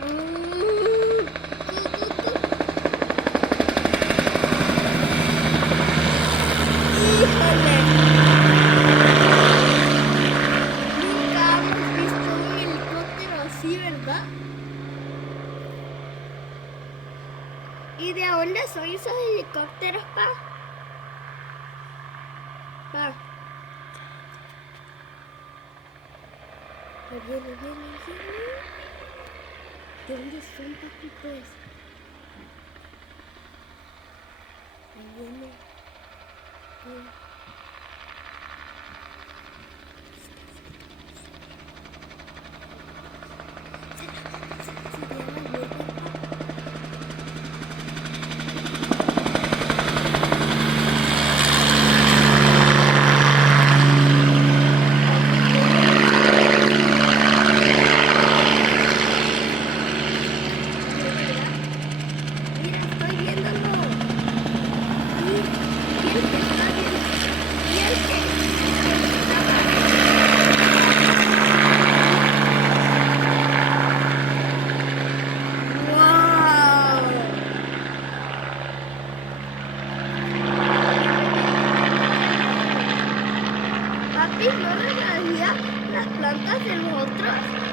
Mm, Híjole, nunca hemos visto un helicóptero así, ¿verdad? ¿Y de dónde son esos helicópteros, pa? Pa. Viene, viene, viene. ¿De dónde son, papitos? Ahí viene. Viene. Mira, estoy viéndolo. Y el que está bien. Y el que ¡wow! Papi, ¿no regaría las plantas de los otros?